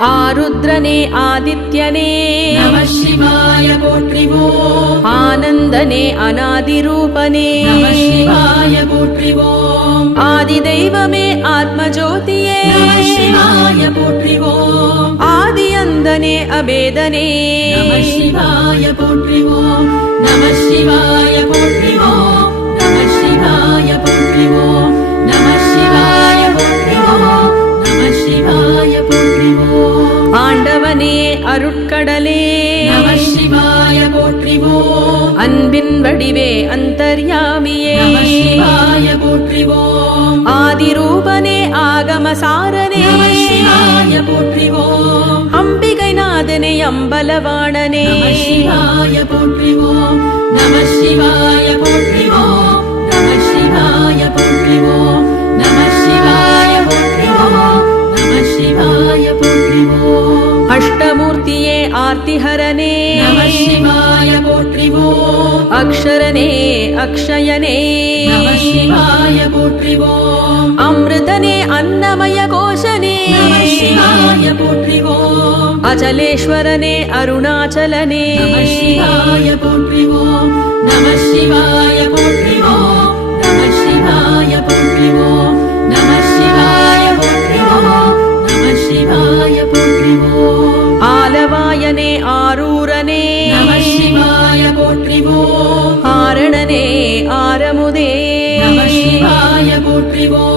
ஆருத்ரனே ஆதித்யனே நம சிவாய போற்றிவோம். ஆனந்தனே அநாதிரூபனே நம சிவாய போற்றிவோம். ஆதி தெய்வமே ஆத்மஜோதியே நம சிவாய போற்றிவோம். ஆதி அந்தனே அபேதனே நம சிவாய போற்றிவோம். நம சிவாய போற்றிவோம். நம சிவாய போற்றிவோம். நம சிவாய போற்றிவோம். நம சிவாய போற்றிவோம். ஆண்டவனே அருட்கடலே நம சிவாய போற்றிவோம். அன்பின் வடிவே அந்தர்யாமியே நம சிவாய போற்றிவோம். ஆதிரூபனே ஆகமசாரனே நம சிவாய போற்றிவோம். அம்பிகை நாதனே அம்பலவாணனே நம சிவாய போற்றிவோம். நம சிவாய போற்றிவோம். நம சிவாய போற்றிவோம். நம சிவாய போற்றிவோம். நம சிவாய போற்றிவோம். அஷ்டமூர்த்தியே ஆர்த்திஹரனே நம சிவாய போற்றிவோம். அக்ஷரனே அக்ஷயனே நம சிவாய போற்றிவோம். அமிர்தனே அன்னமய கோஷனே நம சிவாய போற்றிவோம். அச்சலேஸ்வரனே அருணாச்சலனே நம சிவாய போற்றிவோம். நம சிவாய போற்றிவோம். நம சிவாய போற்றிவோம். நம சிவாய போற்றிவோம். நம சிவாய போற்றிவோம். ஆலவாயனே ஆரூரனே நம சிவாய போற்றிவோம். ஆரணனே ஆரமுதே நம சிவாய போற்றிவோம்.